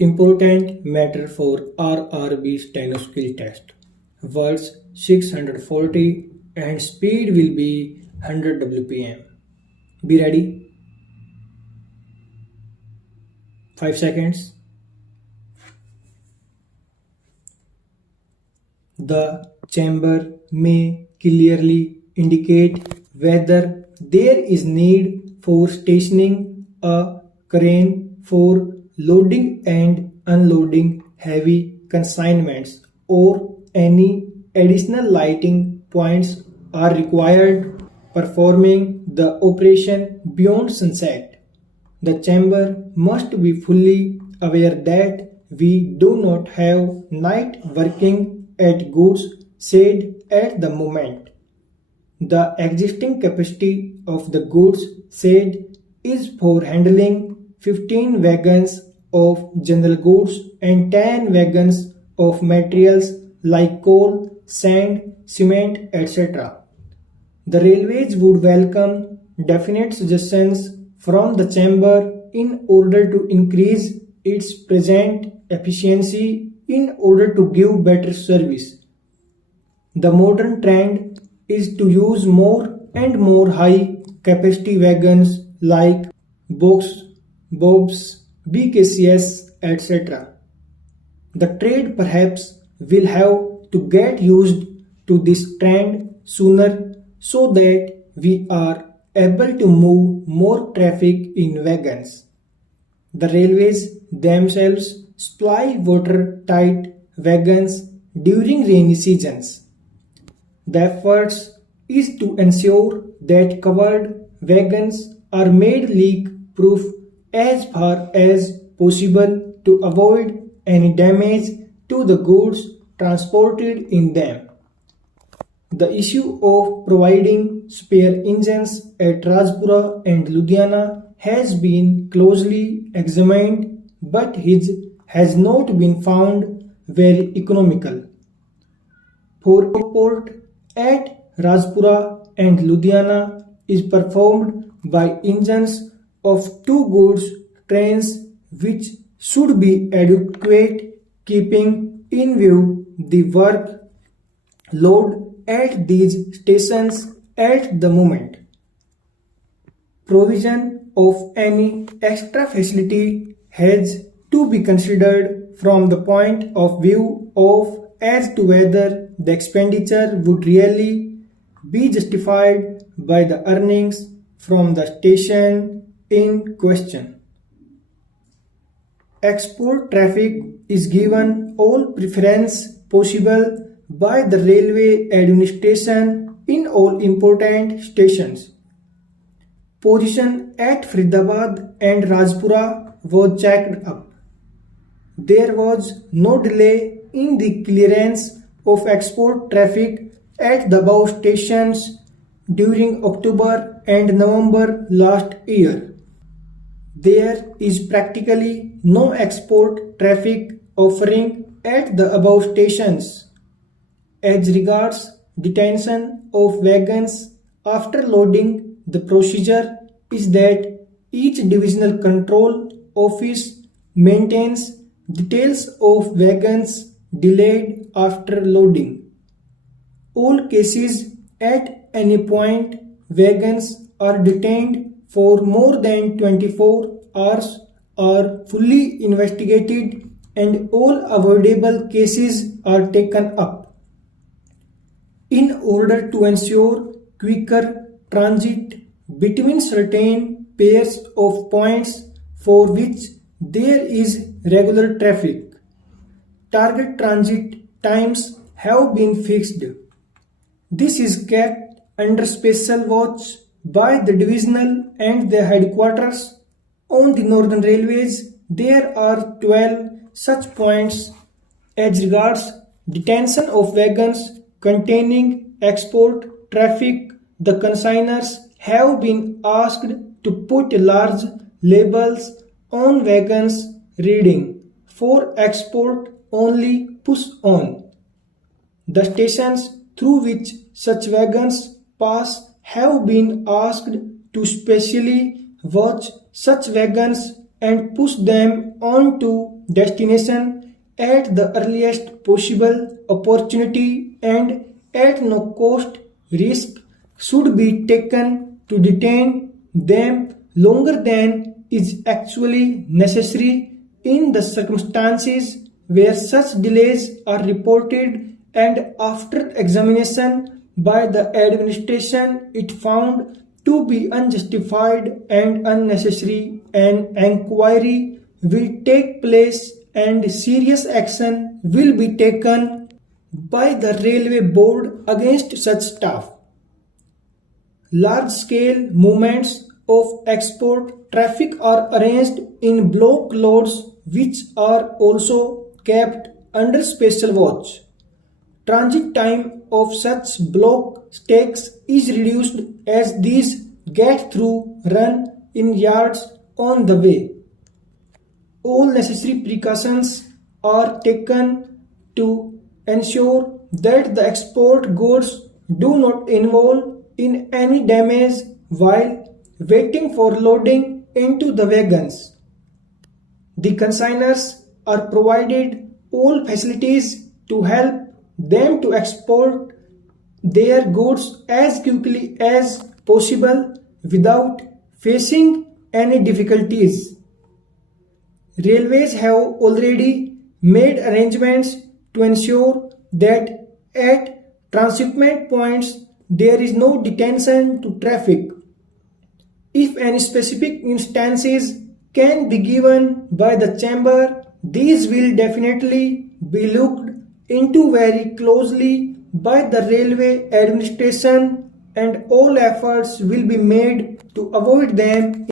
Important matter for RRB steno skill test. Words 640 and speed will be 100 WPM. Be ready. 5 seconds. The chamber may clearly indicate whether there is need for stationing a crane for loading and unloading heavy consignments or any additional lighting points are required performing the operation beyond sunset. The chamber must be fully aware that we do not have night working at goods shed at the moment. The existing capacity of the goods shed is for handling 15 wagons of general goods and 10 wagons of materials like coal, sand, cement, etc. The railways would welcome definite suggestions from the chamber in order to increase its present efficiency in order to give better service. The modern trend is to use more and more high capacity wagons like Box, Bobs, BKCS, etc. The trade perhaps will have to get used to this trend sooner so that we are able to move more traffic in wagons. The railways themselves supply watertight wagons during rainy seasons. The efforts is to ensure that covered wagons are made leak-proof as far as possible to avoid any damage to the goods transported in them. The issue of providing spare engines at Rajpura and Ludhiana has been closely examined, but it has not been found very economical. For port at Rajpura and Ludhiana is performed by engines of two goods trains which should be adequate keeping in view the work load at these stations at the moment. Provision of any extra facility has to be considered from the point of view of as to whether the expenditure would really be justified by the earnings from the station in question. Export traffic is given all preference possible by the railway administration in all important stations. Position at Faridabad and Rajpura was checked up. There was no delay in the clearance of export traffic at the above stations during October and November last year. There is practically no export traffic offering at the above stations. As regards detention of wagons after loading, the procedure is that each divisional control office maintains details of wagons delayed after loading. All cases at any point wagons are detained for more than 24 hours are fully investigated and all avoidable cases are taken up. In order to ensure quicker transit between certain pairs of points for which there is regular traffic, target transit times have been fixed. This is kept under special watch by the divisional and the headquarters. On the Northern Railways, there are 12 such points. As regards detention of wagons containing export traffic, the consignors have been asked to put large labels on wagons reading "For export only, push on." The stations through which such wagons pass have been asked to specially watch such wagons and push them on to destination at the earliest possible opportunity and at no cost. Risk should be taken to detain them longer than is actually necessary in the circumstances where such delays are reported and after examination by the administration it found to be unjustified and unnecessary, an inquiry will take place and serious action will be taken by the railway board against such staff. Large-scale movements of export traffic are arranged in block loads which are also kept under special watch. Transit time of such block stacks is reduced as these get through run in yards on the way. All necessary precautions are taken to ensure that the export goods do not involve in any damage while waiting for loading into the wagons. The consignors are provided all facilities to help them to export their goods as quickly as possible without facing any difficulties. Railways have already made arrangements to ensure that at transshipment points there is no detention to traffic. If any specific instances can be given by the chamber, these will definitely be looked into very closely by the railway administration and all efforts will be made to avoid them